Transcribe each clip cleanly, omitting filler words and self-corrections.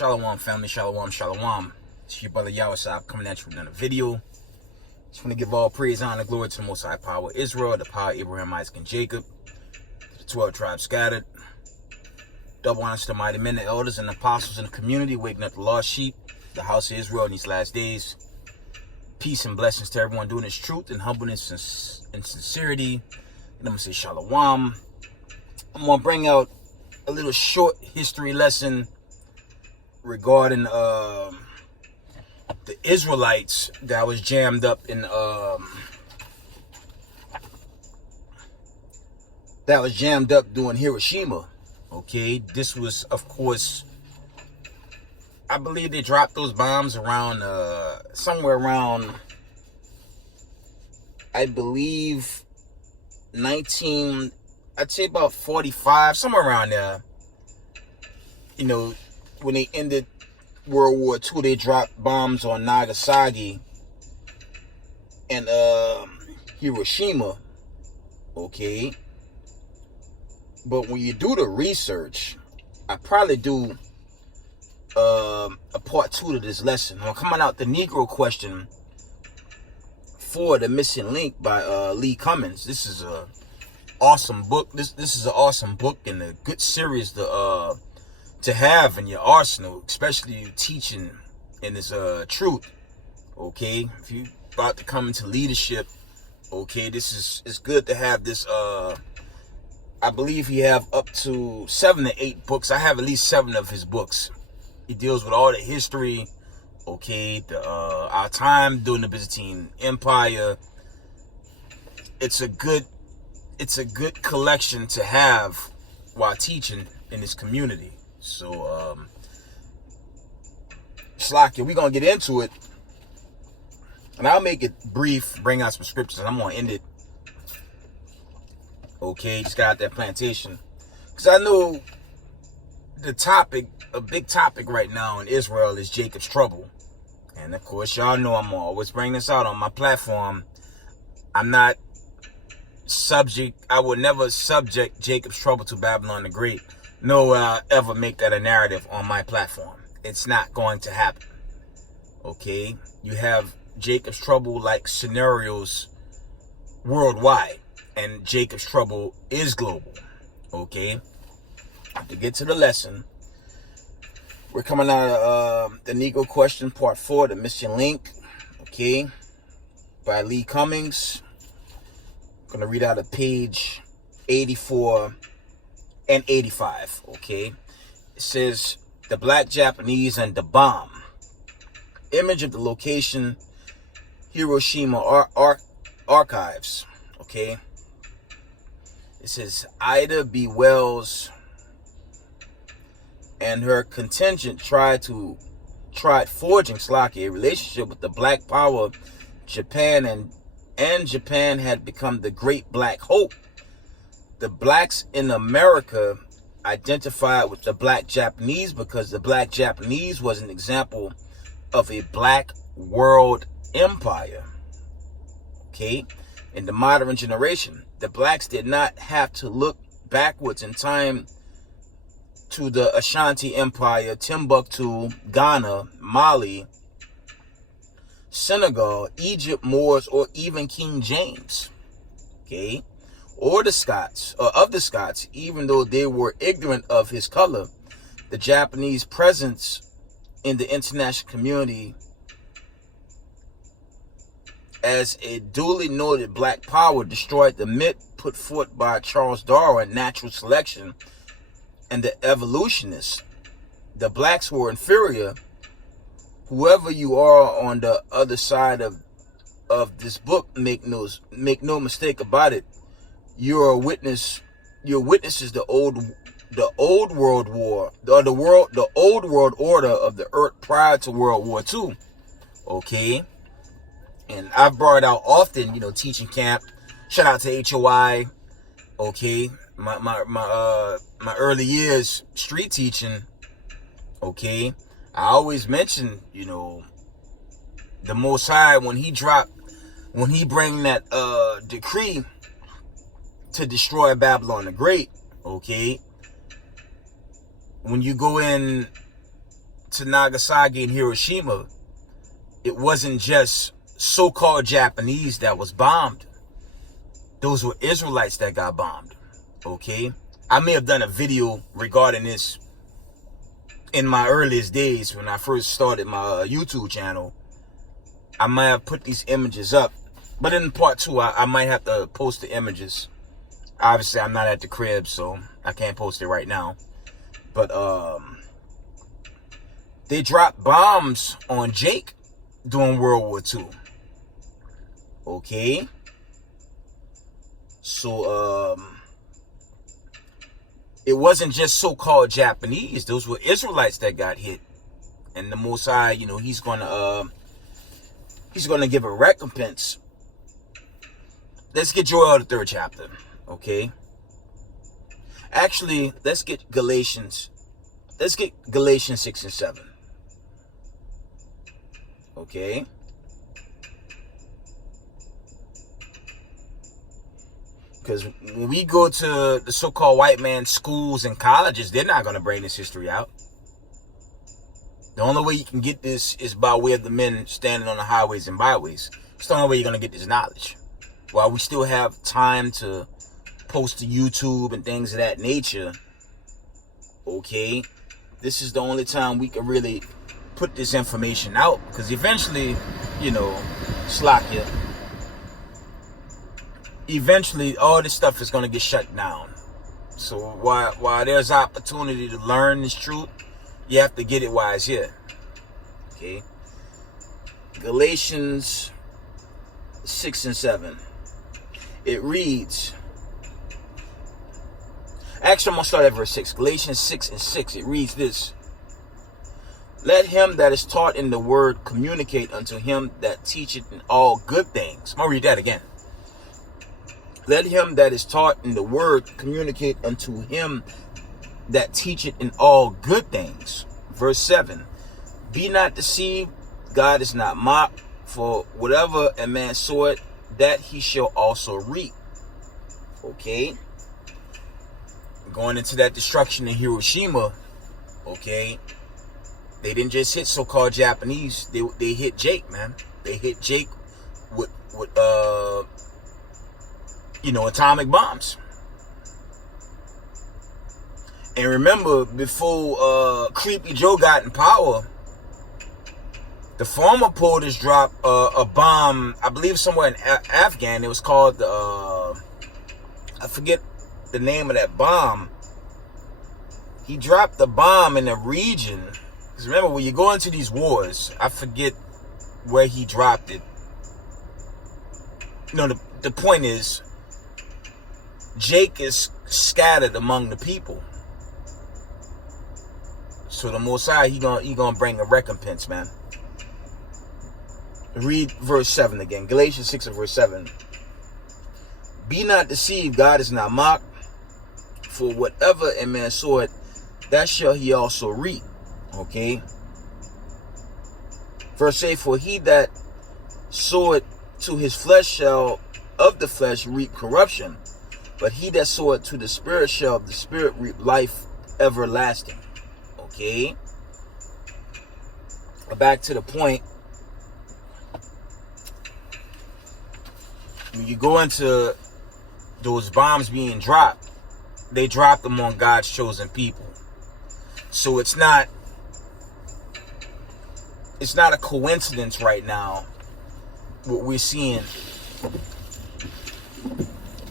Shalom family, shalom, shalom. It's your brother Yawasab coming at you with another video. Just want to give all praise, honor, glory to the Most High Power Israel, the power of Abraham, Isaac, and Jacob, the 12 tribes scattered. Double honors to the mighty men, the elders, and the apostles in the community, waking up the lost sheep, the house of Israel in these last days. Peace and blessings to everyone doing this truth and humbleness and sincerity. And I'm going to say shalom. I'm going to bring out a little short history lesson regarding the Israelites that was jammed up in during Hiroshima. Okay, this was, of course, I believe they dropped those bombs around somewhere around, I believe, I'd say about 45, somewhere around there. You know, when they ended World War II, they dropped bombs on Nagasaki and Hiroshima. Okay. But when you do the research, I probably do a part 2 to this lesson. I'm coming out the Negro question for The Missing Link by Lee Cummins. This is a awesome book. This is an awesome book and a good series to have in your arsenal, especially you teaching in this truth. Okay, if you about to come into leadership, okay, it's good to have this. I believe he have up to 7 to 8 books. I have at least 7 of his books. He deals with all the history, okay, our time during the Byzantine Empire. It's a good collection to have while teaching in this community. So, Slakia, we're going to get into it. And I'll make it brief, bring out some scriptures, and I'm going to end it. Okay, just got out that plantation. Because I know the topic, a big topic right now in Israel is Jacob's trouble. And of course, y'all know I'm always bringing this out on my platform. I'm not I would never subject Jacob's trouble to Babylon the Great. Nor will I ever make that a narrative on my platform. It's not going to happen. Okay? You have Jacob's trouble like scenarios worldwide. And Jacob's trouble is global. Okay? To get to the lesson, we're coming out of the Negro question part 4, The Missing Link. Okay? By Lee Cummins. I'm going to read out of page 84 and 85, okay? It says, the Black Japanese and the bomb. Image of the location, Hiroshima archives, okay? It says, Ida B. Wells and her contingent tried forging a relationship with the Black Power, Japan, and Japan had become the Great Black Hope. The blacks in America identified with the Black Japanese because the Black Japanese was an example of a Black world empire. Okay? In the modern generation, the blacks did not have to look backwards in time to the Ashanti Empire, Timbuktu, Ghana, Mali, Senegal, Egypt, Moors, or even King James. Okay? Or the Scots, or of the Scots, even though they were ignorant of his color. The Japanese presence in the international community as a duly noted Black power destroyed the myth put forth by Charles Darwin, natural selection, and the evolutionists. The blacks were inferior. Whoever you are on the other side of this book, make no mistake about it. You're a witness. Your witness is the old world war, the old world order of the earth prior to World War II. Okay, and I've brought it out often. You know, teaching camp. Shout out to HOI. Okay, my early years street teaching. Okay, I always mention, you know, the Most High when he bring that decree to destroy Babylon the Great, okay? When you go in to Nagasaki and Hiroshima, it wasn't just so-called Japanese that was bombed. Those were Israelites that got bombed. Okay? I may have done a video regarding this in my earliest days when I first started my YouTube channel. I might have put these images up. But in part 2, I might have to post the images. Obviously, I'm not at the crib, so I can't post it right now. But they dropped bombs on Jake during World War II. Okay? So, it wasn't just so-called Japanese. Those were Israelites that got hit. And the Most High, you know, he's gonna give a recompense. Let's get Joel the 3rd chapter, okay? Actually, let's get Galatians 6 and 7. Okay? Because when we go to the so-called white man schools and colleges, they're not going to bring this history out. The only way you can get this is by way of the men standing on the highways and byways. It's the only way you're going to get this knowledge. While we still have time to post to YouTube and things of that nature, okay, this is the only time we can really put this information out. Because eventually, you know, Slakia, eventually all this stuff is going to get shut down. So while there's opportunity to learn this truth, you have to get it while it's here. Okay? Galatians 6 and 7. It reads, actually I'm going to start at verse 6. Galatians 6 and 6. It reads this. Let him that is taught in the word communicate unto him that teacheth in all good things. I'm going to read that again. Let him that is taught in the word communicate unto him that teacheth in all good things. Verse 7. Be not deceived, God is not mocked, for whatever a man soweth, that he shall also reap. Okay? Going into that destruction in Hiroshima, okay? They didn't just hit so-called Japanese. They hit Jake, man. They hit Jake with atomic bombs. And remember, before Creepy Joe got in power, the former POTUS dropped a bomb, I believe somewhere in Afghan. It was called the, I forget the name of that bomb. He dropped the bomb in a region. Because remember, when you go into these wars, I forget where he dropped it. No, the point is, Jake is scattered among the people. So the Most High, he gonna bring a recompense, man. Read verse 7 again. Galatians 6 and verse 7. Be not deceived, God is not mocked. For whatever a man soweth, that shall he also reap. Okay. Verse 8. For he that soweth to his flesh shall of the flesh reap corruption. But he that soweth to the Spirit shall of the Spirit reap life everlasting. Okay. Back to the point. When you go into those bombs being dropped, they dropped them on God's chosen people. So it's not a coincidence right now what we're seeing.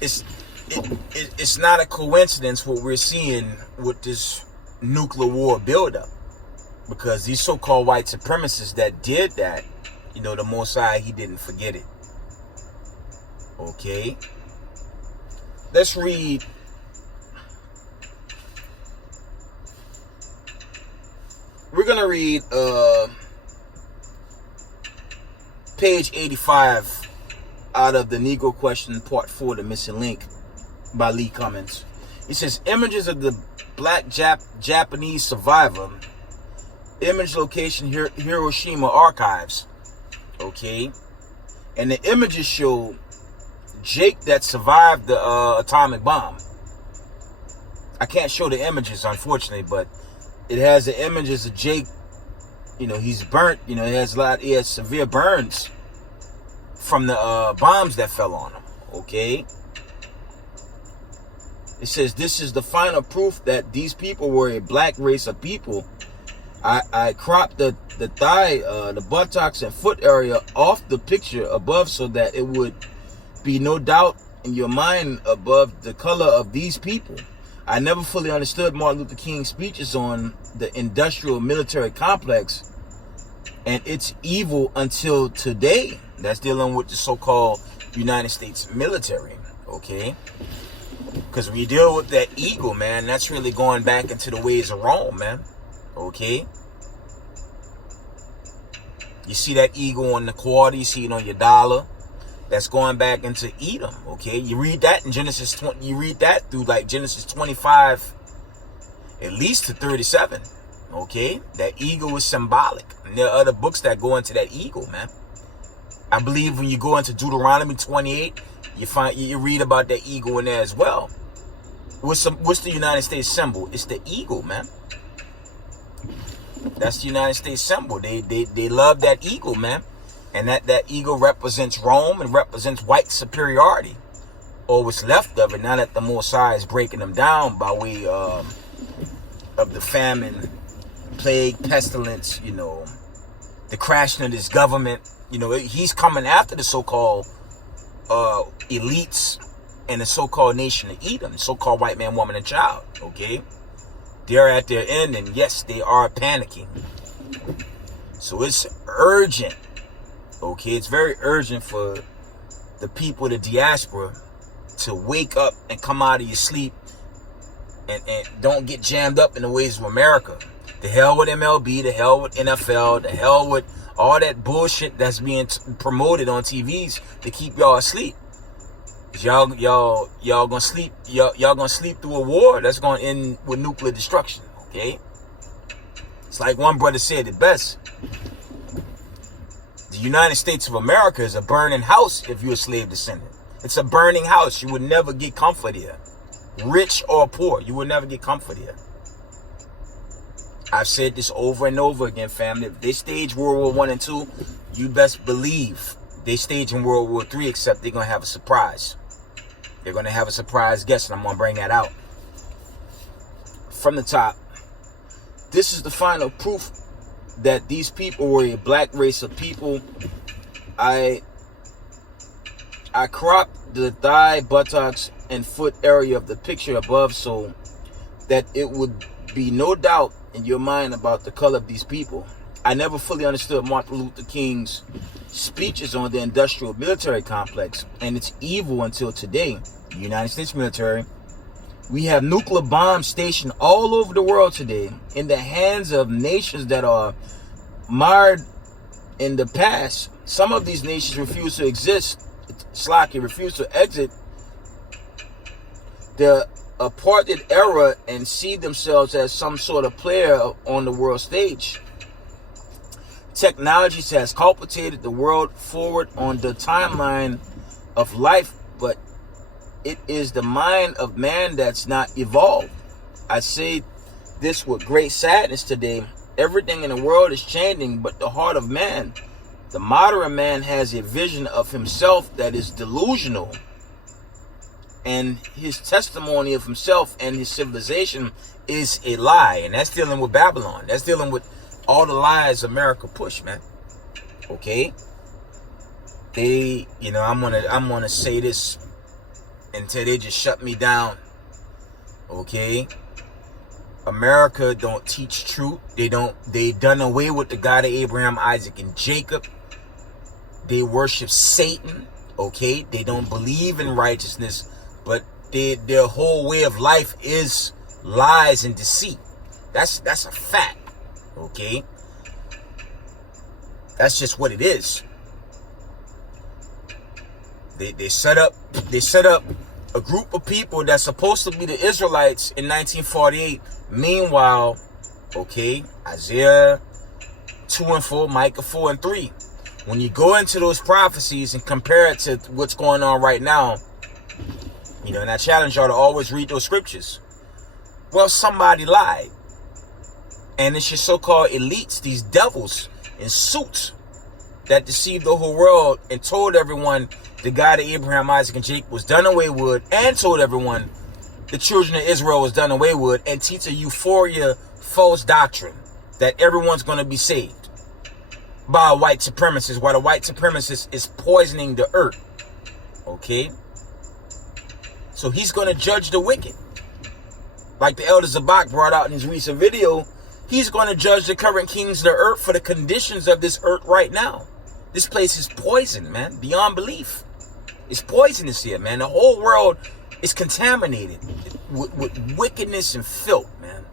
It's not a coincidence what we're seeing with this nuclear war buildup. Because these so-called white supremacists that did that, you know, the Most High, he didn't forget it. Okay. Let's read we're going to read page 85 out of the Negro Question Part 4, The Missing Link by Lee Cummins. It says, images of the black Japanese survivor. Image location Hiroshima archives. Okay. And the images show Jake that survived the atomic bomb. I can't show the images, unfortunately, but it has the images of Jake he's burnt. He has severe burns from the bombs that fell on him. Okay. It says, this is the final proof that these people were a black race of people. I cropped the thigh, the buttocks and foot area off the picture above so that it would be no doubt in your mind above the color of these people. I never fully understood Martin Luther King's speeches on the industrial military complex and its evil until today. That's dealing with the so-called United States military, okay? Because when you deal with that ego, man, that's really going back into the ways of Rome, man. Okay? You see that ego on the quarter, you see it on your dollar. That's going back into Edom, okay? You read that in Genesis 20, you read that through like Genesis 25, at least to 37, okay? That ego is symbolic. And there are other books that go into that ego, man. I believe when you go into Deuteronomy 28, you read about that ego in there as well. What's the United States symbol? It's the eagle, man. That's the United States symbol. They love that eagle, man. And that eagle represents Rome and represents white superiority. Or what's left of it, now that the Mosai is breaking them down by way of the famine, plague, pestilence, the crashing of this government. He's coming after the so-called elites and the so-called nation of Edom, the so-called white man, woman, and child, okay? They're at their end, and yes, they are panicking. So it's urgent, okay? It's very urgent for the people, the diaspora, to wake up and come out of your sleep and don't get jammed up in the ways of America. The hell with MLB, the hell with NFL, the hell with all that bullshit that's being promoted on TVs to keep y'all asleep. Y'all gonna sleep. Y'all gonna sleep through a war that's gonna end with nuclear destruction. Okay. It's like one brother said it best. The United States of America is a burning house if you're a slave descendant. It's a burning house. You would never get comfort here. Rich or poor, you would never get comfort here. I've said this over and over again, family. If they stage World War I and II, you best believe they stage in World War III, except they're going to have a surprise. They're going to have a surprise guest, and I'm going to bring that out. From the top, this is the final proof that these people were a black race of people. I cropped the thigh, buttocks, and foot area of the picture above so that it would be no doubt in your mind about the color of these people. I never fully understood Martin Luther King's speeches on the industrial military complex and its evil until today. The United States military, we have nuclear bombs stationed all over the world today in the hands of nations that are marred in the past. Some of these nations refuse to exist, refuse to exit the apartheid era and see themselves as some sort of player on the world stage. Technology has catapulted the world forward on the timeline of life, but it is the mind of man that's not evolved. I say this with great sadness today. Everything in the world is changing, but the heart of man, the modern man, has a vision of himself that is delusional. And his testimony of himself and his civilization is a lie. And that's dealing with Babylon. That's dealing with all the lies America push, man. Okay? I'm gonna say this until they just shut me down. Okay? America don't teach truth. They done away with the God of Abraham, Isaac, and Jacob. They worship Satan. Okay? They don't believe in righteousness. But their whole way of life is lies and deceit. That's a fact. Okay? That's just what it is. They set up a group of people that's supposed to be the Israelites in 1948. Meanwhile, okay, Isaiah 2 and 4, Micah 4 and 3. When you go into those prophecies and compare it to what's going on right now, and I challenge y'all to always read those scriptures. Well, somebody lied. And it's your so-called elites, these devils in suits that deceived the whole world and told everyone the God of Abraham, Isaac, and Jacob was done away with, and told everyone the children of Israel was done away with, and teach a euphoria false doctrine that everyone's going to be saved by a white supremacist, while the white supremacist is poisoning the earth. Okay? So he's going to judge the wicked. Like the Elder Zabak brought out in his recent video, he's going to judge the current kings of the earth for the conditions of this earth right now. This place is poison, man, beyond belief. It's poisonous here, man. The whole world is contaminated with wickedness and filth, man.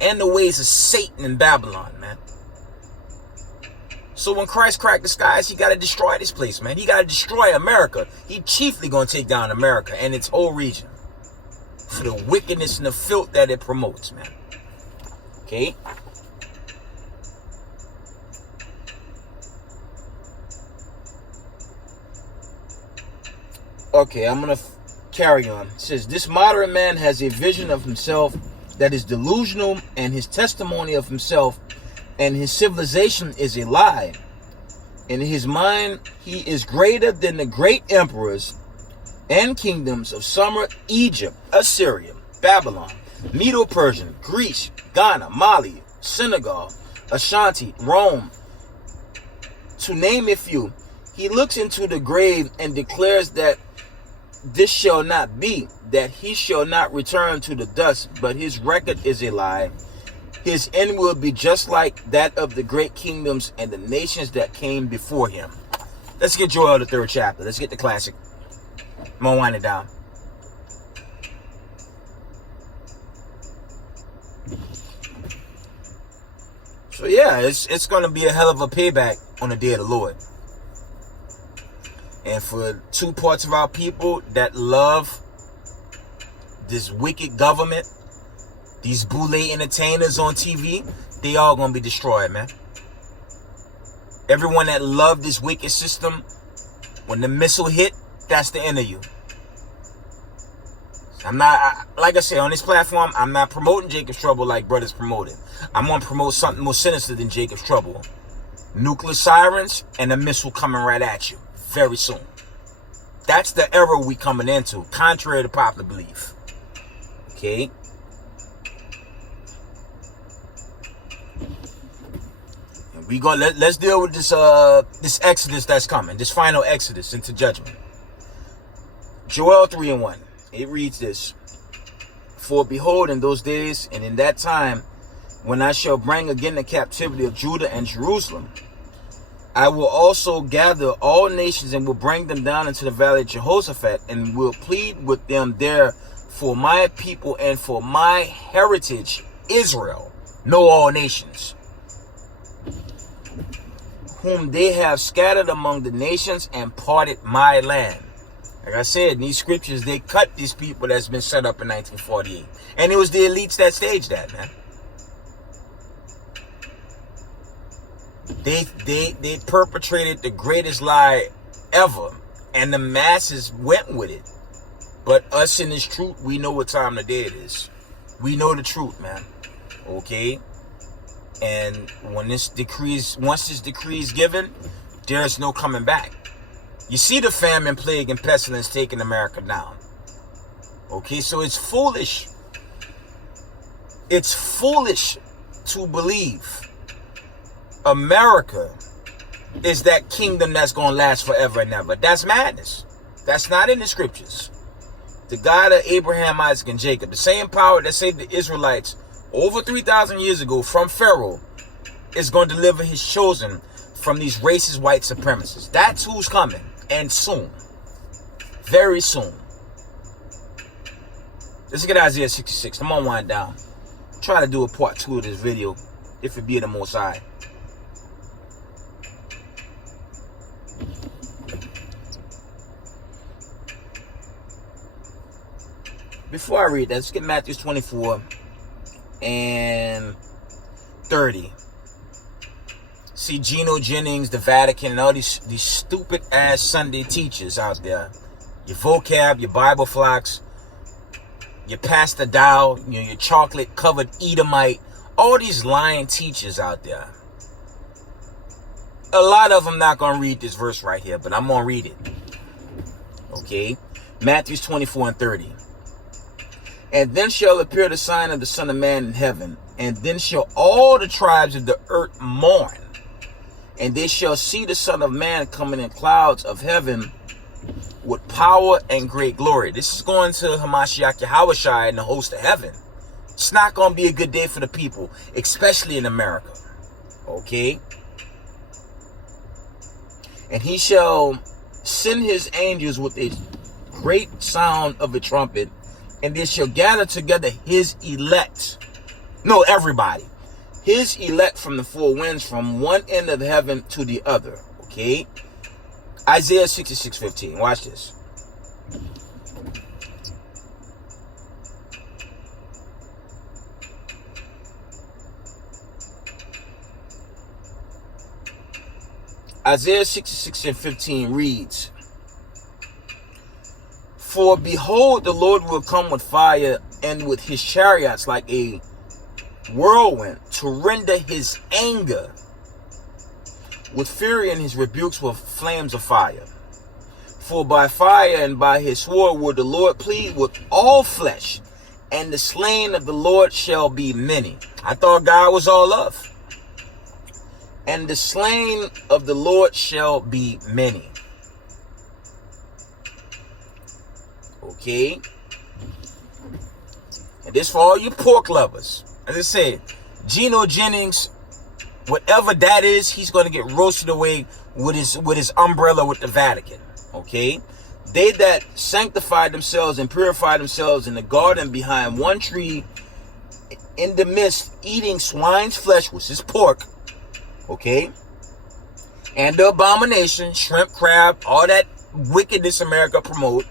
And the ways of Satan and Babylon, man. So when Christ cracked the skies, he got to destroy this place, man. He got to destroy America. He chiefly going to take down America and its whole region for the wickedness and the filth that it promotes, man. Okay? Okay, I'm going to carry on. It says, this moderate man has a vision of himself that is delusional, and his testimony of himself and his civilization is a lie. In his mind, he is greater than the great emperors and kingdoms of Sumer, Egypt, Assyria, Babylon, Medo-Persian, Greece, Ghana, Mali, Senegal, Ashanti, Rome, to name a few. He looks into the grave and declares that this shall not be, that he shall not return to the dust, but his record is a lie. His end will be just like that of the great kingdoms and the nations that came before him. Let's get Joel, the 3rd chapter. Let's get the classic. I'm going to wind it down. So yeah, it's going to be a hell of a payback on the day of the Lord. And for 2 parts of our people that love this wicked government, these boule entertainers on TV, they all going to be destroyed, man. Everyone that loved this wicked system, when the missile hit, that's the end of you. I'm not, like I said, on this platform, I'm not promoting Jacob's Trouble like brothers promoted. I'm going to promote something more sinister than Jacob's Trouble. Nuclear sirens and a missile coming right at you very soon. That's the era we coming into, contrary to popular belief. Okay? And we go. Let's deal with this this exodus that's coming, this final exodus into judgment. Joel 3:1. It reads this: For behold, in those days and in that time, when I shall bring again the captivity of Judah and Jerusalem, I will also gather all nations and will bring them down into the valley of Jehoshaphat, and will plead with them there for my people and for my heritage Israel. Know all nations, whom they have scattered among the nations and parted my land. Like I said, in these scriptures, they cut these people that's been set up in 1948. And it was the elites that staged that, man. They perpetrated the greatest lie ever, and the masses went with it. But us in this truth, we know what time of day it is. We know the truth, man. Okay? And when once this decree is given, there's no coming back. You see the famine, plague, and pestilence taking America down. Okay, so it's foolish. It's foolish to believe America is that kingdom that's going to last forever and ever. That's madness. That's not in the scriptures. The God of Abraham, Isaac, and Jacob, the same power that saved the Israelites over 3,000 years ago from Pharaoh, is going to deliver his chosen from these racist white supremacists. That's who's coming. And soon. Very soon. Let's get Isaiah 66. I'm going to wind down. Try to do a part 2 of this video, if it be the Most High. Before I read that, let's get Matthew 24 and 30. See Geno Jennings, the Vatican, and all these stupid ass Sunday teachers out there. Your vocab, your Bible flocks, your Pastor Dow, your chocolate covered Edomite, all these lying teachers out there, a lot of them not going to read this verse right here, but I'm going to read it. Okay? Matthew 24:30. And then shall appear the sign of the Son of Man in heaven, and then shall all the tribes of the earth mourn, and they shall see the Son of Man coming in clouds of heaven with power and great glory. This is going to Hamashiach Yahushua and the host of heaven. It's not going to be a good day for the people, especially in America. Okay? And he shall send his angels with a great sound of a trumpet, and they shall gather together his elect. No, everybody. His elect from the four winds, from one end of heaven to the other. Okay? Isaiah 66:15. Watch this. Isaiah 66:15 reads, For behold, the Lord will come with fire, and with his chariots like a whirlwind, to render his anger with fury, and his rebukes with flames of fire. For by fire and by his sword will the Lord plead with all flesh, and the slain of the Lord shall be many. I thought God was all love. And the slain of the Lord shall be many. Okay? And this for all you pork lovers. As I said, Geno Jennings, whatever that is, he's going to get roasted away with his umbrella with the Vatican. Okay? They that sanctify themselves and purify themselves in the garden behind one tree in the midst, eating swine's flesh, which is pork. Okay? And the abomination, shrimp, crab, all that wickedness America promote.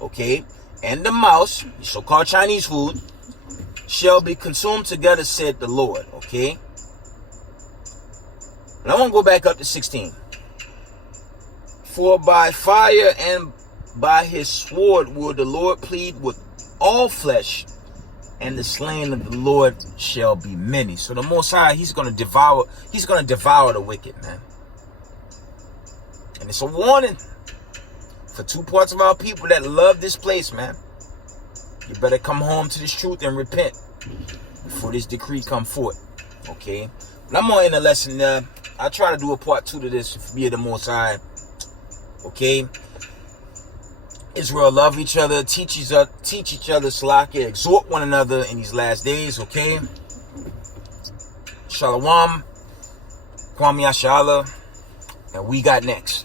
Okay? And the mouse, so-called Chinese food, shall be consumed together, said the Lord. Okay? And I want to go back up to 16. For by fire and by his sword will the Lord plead with all flesh, and the slain of the Lord shall be many. So the Most High, he's going to devour the wicked, man. And it's a warning for two parts of our people that love this place, man. You better come home to this truth and repent before this decree come forth. Okay? But I'm going to end the lesson there. I'll try to do a part 2 to this via the Most High. Okay? Israel, love each other, teach each other, Salakia, exhort one another in these last days, okay? Shalom, Kwame Ashala, and we got next.